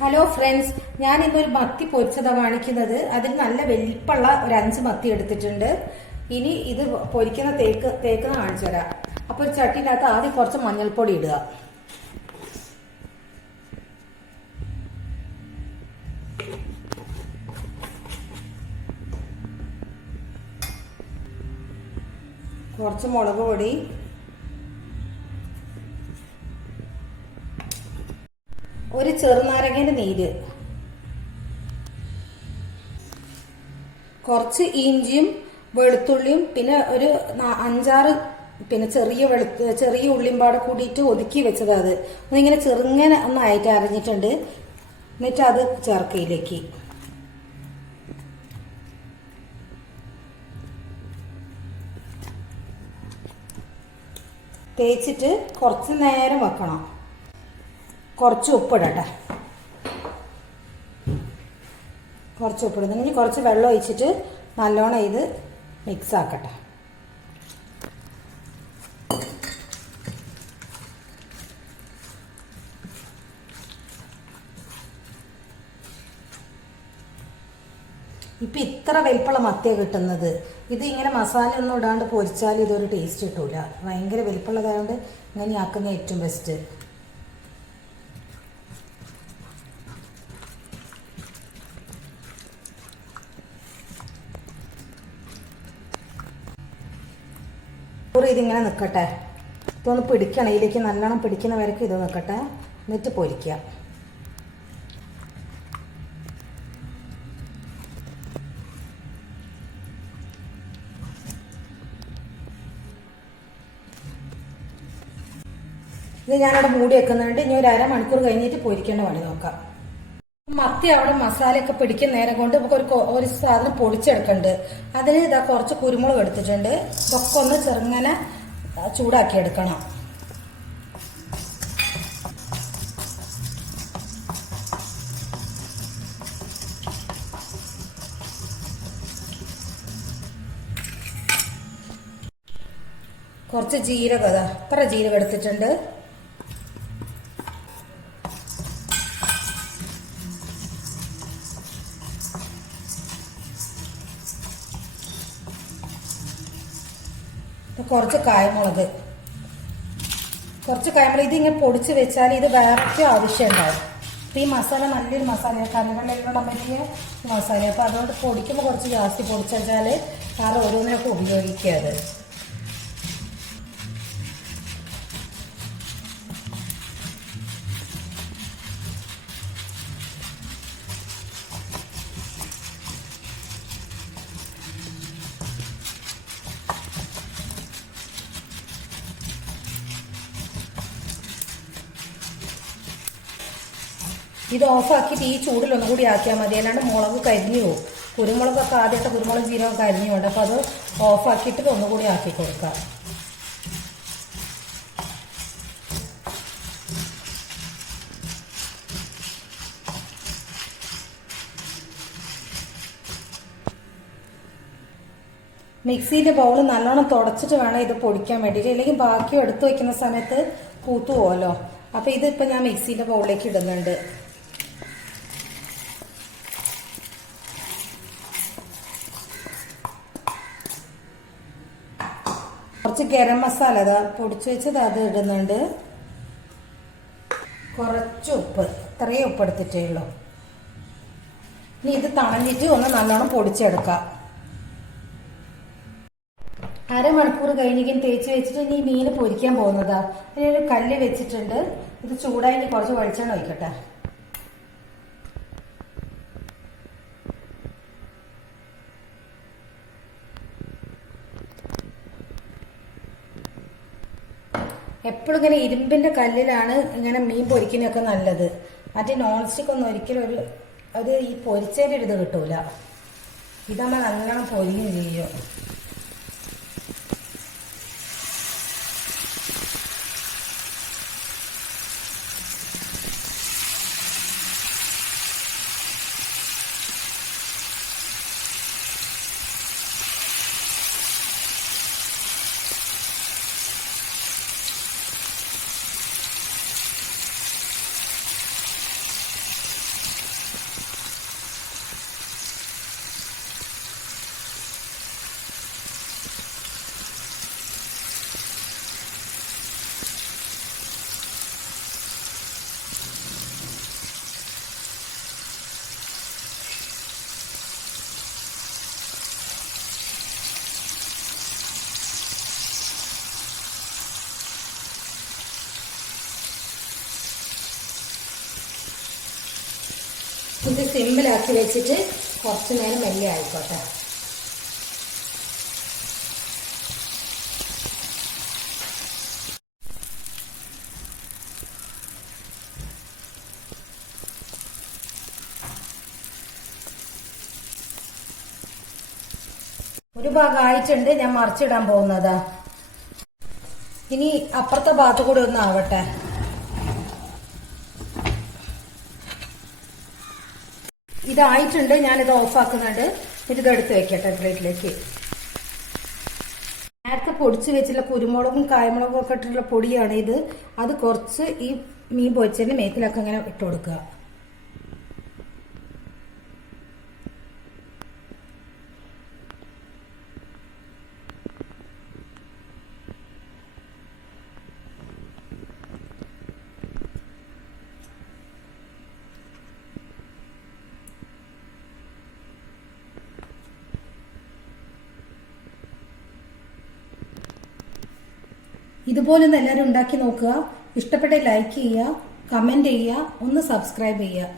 Hello friends ഞാൻ ഇന്നൊരു മത്തി പൊരിച്ചതാണ് കാണിക്കുന്നത് അതിൽ നല്ല വലിപ്പമുള്ള ഒരു അഞ്ച് മത്തി എടുത്തിട്ടുണ്ട്. ഇനി ഇത് പൊരിക്കുന്ന തേക്ക് തേക്കുന്ന കാണിച്ചു തരാം. അപ്പൊ ഒരു ചട്ടിനകത്ത് ആദ്യം കുറച്ച് മഞ്ഞൾപ്പൊടി ഇടുക. കുറച്ച് മുളക് പൊടി ഒരു ചെറുനാരങ്ങയുടെ നീര്. കുറച്ച് ഇഞ്ചിയും വെളുത്തുള്ളിയും പിന്നെ ഒരു അഞ്ചാറ് പിന്നെ ചെറിയ വെളുത്ത് ചെറിയ ഉള്ളിമ്പാട് പാടെ കൂടിയിട്ട് ഒതുക്കി വെച്ചത് അത്. ഒന്നിങ്ങനെ ചെറുങ്ങനെ ഒന്നായിട്ട് അരഞ്ഞിട്ടുണ്ട്. എന്നിട്ട് അത് ചേർക്കയിലേക്ക്. തേച്ചിട്ട് കുറച്ച് നേരം വെക്കണം. കുറച്ച് ഉപ്പിടട്ടെ. കുറച്ച് ഉപ്പിടുന്നു ഇനി കുറച്ച് വെള്ളം ഒഴിച്ചിട്ട് നല്ലോണം ഇത് മിക്സ് ആക്കട്ടെ. ഇപ്പം ഇത്ര വലിപ്പുള്ള മത്തിയാണ് കിട്ടുന്നത്. ഇത് ഇങ്ങനെ മസാല ഒന്നും ഇടാണ്ട് പൊരിച്ചാൽ ഇതൊരു ടേസ്റ്റ് കിട്ടൂല. ഭയങ്കര വലിപ്പുള്ളതായതുകൊണ്ട് ഇങ്ങനെ ആക്കുന്ന ഏറ്റവും ബെസ്റ്റ് ഇതിങ്ങനെ നിൽക്കട്ടെ ഇതൊന്ന് പിടിക്കണം. ഇതിലേക്ക് നല്ലോണം പിടിക്കുന്ന വരയ്ക്ക് ഇത് നിൽക്കട്ടെ എന്നിട്ട് പൊരിക്കുക. ഇത് ഞാനവിടെ മൂടി വെക്കുന്നുണ്ട്. ഇനി ഒരു അരമണിക്കൂർ കഴിഞ്ഞിട്ട് പൊരിക്കേണ്ട പണി നോക്കാം. മത്തി അവിടെ മസാലയൊക്കെ പിടിക്കുന്ന നേരം കൊണ്ട് നമുക്ക് ഒരു ഒരു സാധനം പൊടിച്ചെടുക്കുന്നുണ്ട് അതിന് ഇതാ കുറച്ച് കുരുമുളക് എടുത്തിട്ടുണ്ട്. ഇതൊക്കെ ഒന്ന് ചെറുങ്ങനെ ചൂടാക്കി എടുക്കണം കുറച്ച് ജീരകം അതാ ഇത്ര ജീരകം എടുത്തിട്ടുണ്ട്. കുറച്ച് കായമുളക്. കുറച്ച് കായമുളക്. ഇത് ഇങ്ങനെ പൊടിച്ച് വെച്ചാൽ ഇത് വേറൊക്കെ ആവശ്യം ഉണ്ടാവും. അപ്പൊ ഈ മസാല നല്ലൊരു മസാല കറികളിലുള്ള പറ്റിയ മസാല അപ്പൊ അതുകൊണ്ട് പൊടിക്കുമ്പോൾ കുറച്ച് ജാസ്തി പൊടിച്ചു വെച്ചാൽ കാരണം ഓരോന്നിനൊക്കെ ഉപയോഗിക്കുക അത്. ഇത് ഓഫാക്കിയിട്ട് ഈ ചൂടിൽ ഒന്നും കൂടി ആക്കിയാൽ മതി. അല്ലാണ്ട് മുളക് കരിഞ്ഞു പോകും കുരുമുളകൊക്കെ ആദ്യത്തെ കുരുമുളക് ജീരകം കരിഞ്ഞുകൊണ്ട് അപ്പോൾ അത് ഓഫാക്കിയിട്ട് ഒന്നുകൂടി ആക്കി കൊടുക്കാം. മിക്സീന്റെ ബൗൾ നല്ലോണം തുടച്ചിട്ട് വേണം ഇത് പൊടിക്കാൻ വേണ്ടിയിട്ട്. അല്ലെങ്കിൽ ബാക്കി എടുത്തു വയ്ക്കുന്ന സമയത്ത് പൂത്തു പോകുമല്ലോ അപ്പോൾ ഇതിപ്പോൾ ഞാൻ മിക്സീന്റെ ബൗളിലേക്ക് ഇടുന്നുണ്ട്. കുറച്ച് ഗരം മസാല അതാ പൊടിച്ചു വെച്ചത് അത് ഇടുന്നുണ്ട്. കുറച്ച് ഉപ്പ് ഇത്രയും ഉപ്പ് എടുത്തിട്ടേ ഉള്ളൂ ഇനി ഇത് തണഞ്ഞിട്ട് ഒന്ന് നല്ലോണം പൊടിച്ചെടുക്കാം. അരമണിക്കൂർ കഴിഞ്ഞിരിക്കും തേച്ച് വെച്ചിട്ട് ഇനി മീൻ പൊരിക്കാൻ പോകുന്നതാ. അതിനൊരു കല്ല് വെച്ചിട്ടുണ്ട്. ഇത് ചൂടായി കുറച്ച് വെളിച്ചെണ്ണ ഒഴിക്കട്ടെ. എപ്പോഴും ഇങ്ങനെ ഇരുമ്പിന്റെ കല്ലിലാണ് ഇങ്ങനെ മീൻ പൊരിക്കുന്നതൊക്കെ നല്ലത്. മറ്റേ നോൺ സ്റ്റിക്ക് ഒന്നും ഒരിക്കലും ഒരു ഒരു ഈ പൊരിച്ചതിന്റെ ഒരു ഇത് കിട്ടൂല ഇതാകുമ്പോൾ നല്ലോണം പൊരിയും ചെയ്യും. ഇത് സിമ്പിളാക്കി വെച്ചിട്ട് കുറച്ച് നേരം മെല്ലെ ആയിക്കോട്ടെ. ഒരു ഭാഗം ആയിട്ടുണ്ട് ഞാൻ മറിച്ചിടാൻ പോകുന്നത്. ഇനി അപ്പുറത്തെ ഭാഗത്ത് കൂടി ഒന്ന് ആവട്ടെ. ഇതായിട്ടുണ്ട് ഞാനിത് ഓഫാക്കുന്നുണ്ട്. ഇത് എടുത്ത് വെക്കട്ടെ പ്ലേറ്റിലേക്ക് നേരത്തെ പൊടിച്ച് വെച്ചിട്ടുള്ള കുരുമുളകും കായമുളകും ഒക്കെ ഇട്ടിട്ടുള്ള പൊടിയാണ് ഇത്. അത് കുറച്ച് ഈ മീൻ പൊരിച്ചതിന്റെ മേത്തിലൊക്കെ ഇങ്ങനെ ഇട്ട് കൊടുക്കുക. ഇതുപോലൊന്ന് എല്ലാവരും ഉണ്ടാക്കി നോക്കുക. ഇഷ്ടപ്പെട്ട ലൈക്ക് ചെയ്യുക കമന്റ് ചെയ്യുക ഒന്ന് സബ്സ്ക്രൈബ് ചെയ്യുക.